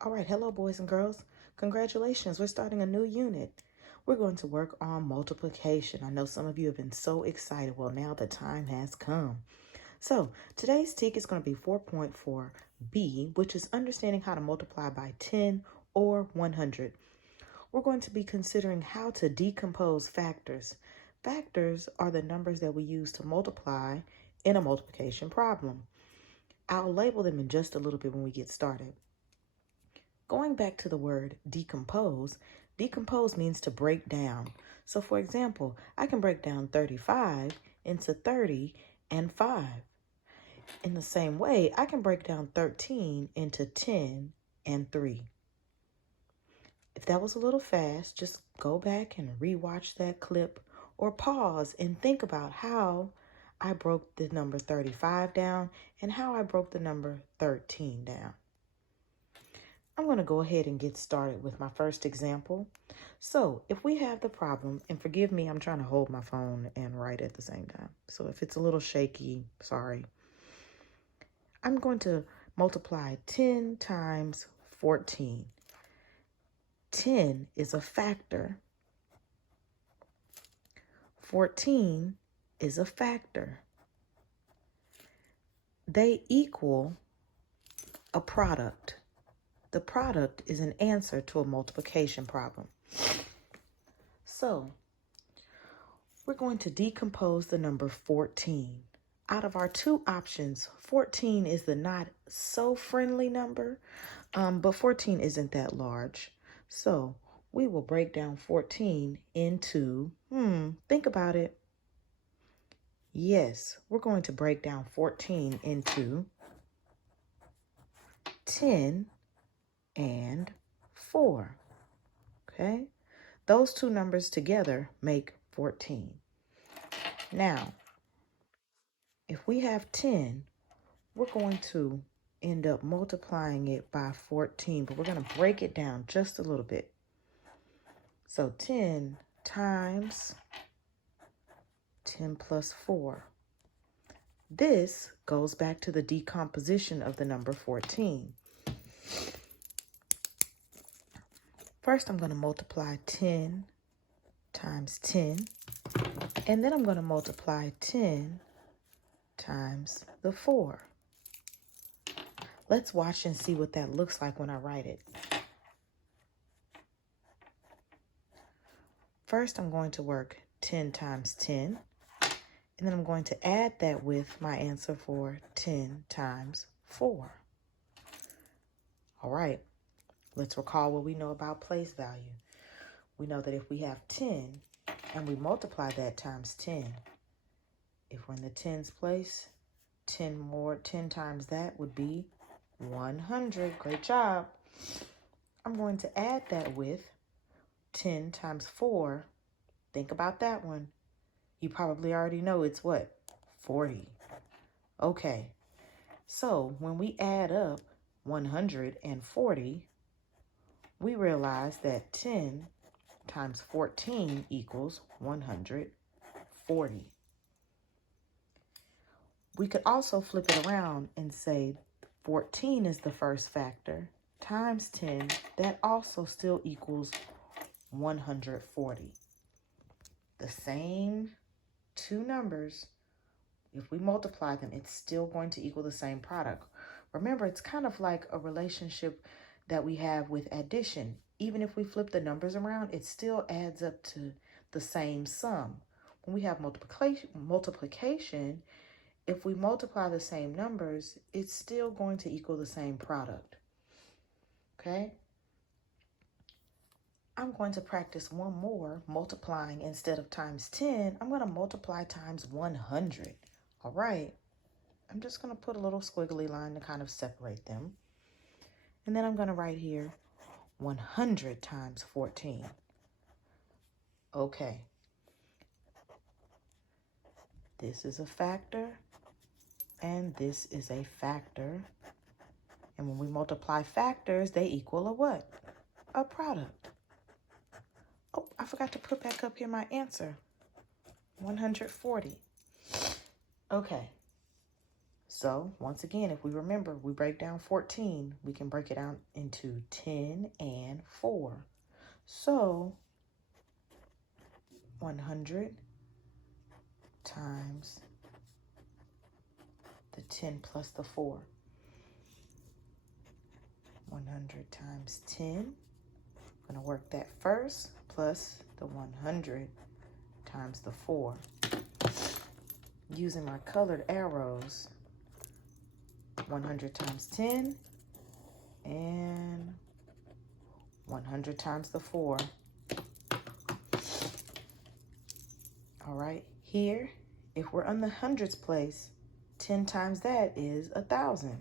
All right, hello, boys and girls. Congratulations, we're starting a new unit. We're going to work on multiplication. I know some of you have been so excited. Well, now the time has come. So today's TIC is going to be 4.4b, which is understanding how to multiply by 10 or 100. We're going to be considering how to decompose factors. Factors are the numbers that we use to multiply in a multiplication problem. I'll label them in just a little bit when we get started. Going back to the word decompose, decompose means to break down. So for example, I can break down 35 into 30 and 5. In the same way, I can break down 13 into 10 and 3. If that was a little fast, just go back and rewatch that clip or pause and think about how I broke the number 35 down and how I broke the number 13 down. I'm going to go ahead and get started with my first example. So if we have the problem, and forgive me, I'm trying to hold my phone and write at the same time. So if it's a little shaky, sorry. I'm going to multiply 10 times 14. 10 is a factor. 14 is a factor. They equal a product. The product is an answer to a multiplication problem. So we're going to decompose the number 14. Out of our two options, 14 is the not so friendly number, but 14 isn't that large. So we will break down 14 into, think about it. Yes, we're going to break down 14 into 10 and 4, okay? Those two numbers together make 14. Now, if we have 10, we're going to end up multiplying it by 14, but we're going to break it down just a little bit. So 10 times 10 plus 4. This goes back to the decomposition of the number 14. First, I'm going to multiply 10 times 10, and then I'm going to multiply 10 times the 4. Let's watch and see what that looks like when I write it. First, I'm going to work 10 times 10, and then I'm going to add that with my answer for 10 times 4. All right, let's recall what we know about place value. We know that if we have 10 and we multiply that times 10, if we're in the tens place, 10 times that would be 100. Great job. I'm going to add that with 10 times 4. Think about that one. You probably already know it's what? 40. Okay. So when we add up 140, we realize that 10 times 14 equals 140. We could also flip it around and say 14 is the first factor times 10. That also still equals 140. The same two numbers, if we multiply them, it's still going to equal the same product. Remember, it's kind of like a relationship that we have with addition. Even if we flip the numbers around, it still adds up to the same sum. When we have multiplication, if we multiply the same numbers, it's still going to equal the same product. Okay? I'm going to practice one more multiplying instead of times 10. I'm going to multiply times 100. All right. I'm just going to put a little squiggly line to kind of separate them. And then I'm going to write here 100 times 14. Okay. This is a factor, and this is a factor. And when we multiply factors, they equal a what? A product. Oh, I forgot to put back up here my answer. 140. Okay. So once again, if we remember, we break down 14, we can break it out into 10 and 4. So 100 times the 10 plus the 4. 100 times 10. I'm going to work that first, plus the 100 times the 4. Using my colored arrows, 100 times 10 and 100 times the 4. All right, here, if we're on the hundreds place, 10 times that is 1,000.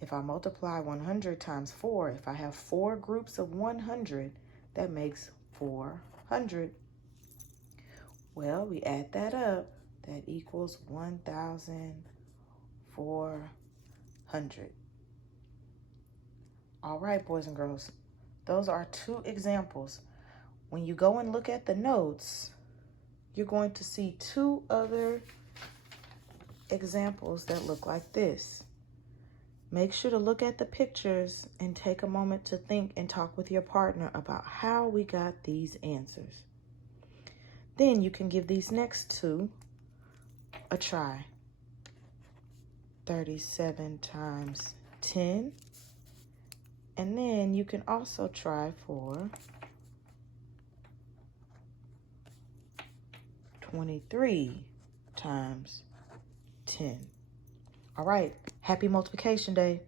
If I multiply 100 times 4, if I have 4 groups of 100, that makes 400. Well, we add that up, that equals 1,400. All right, boys and girls, those are 2 examples. When you go and look at the notes, you're going to see 2 other examples that look like this. Make sure to look at the pictures and take a moment to think and talk with your partner about how we got these answers. Then you can give these next 2 a try. 37 times 10. And then you can also try for 23 times 10. All right, happy multiplication day.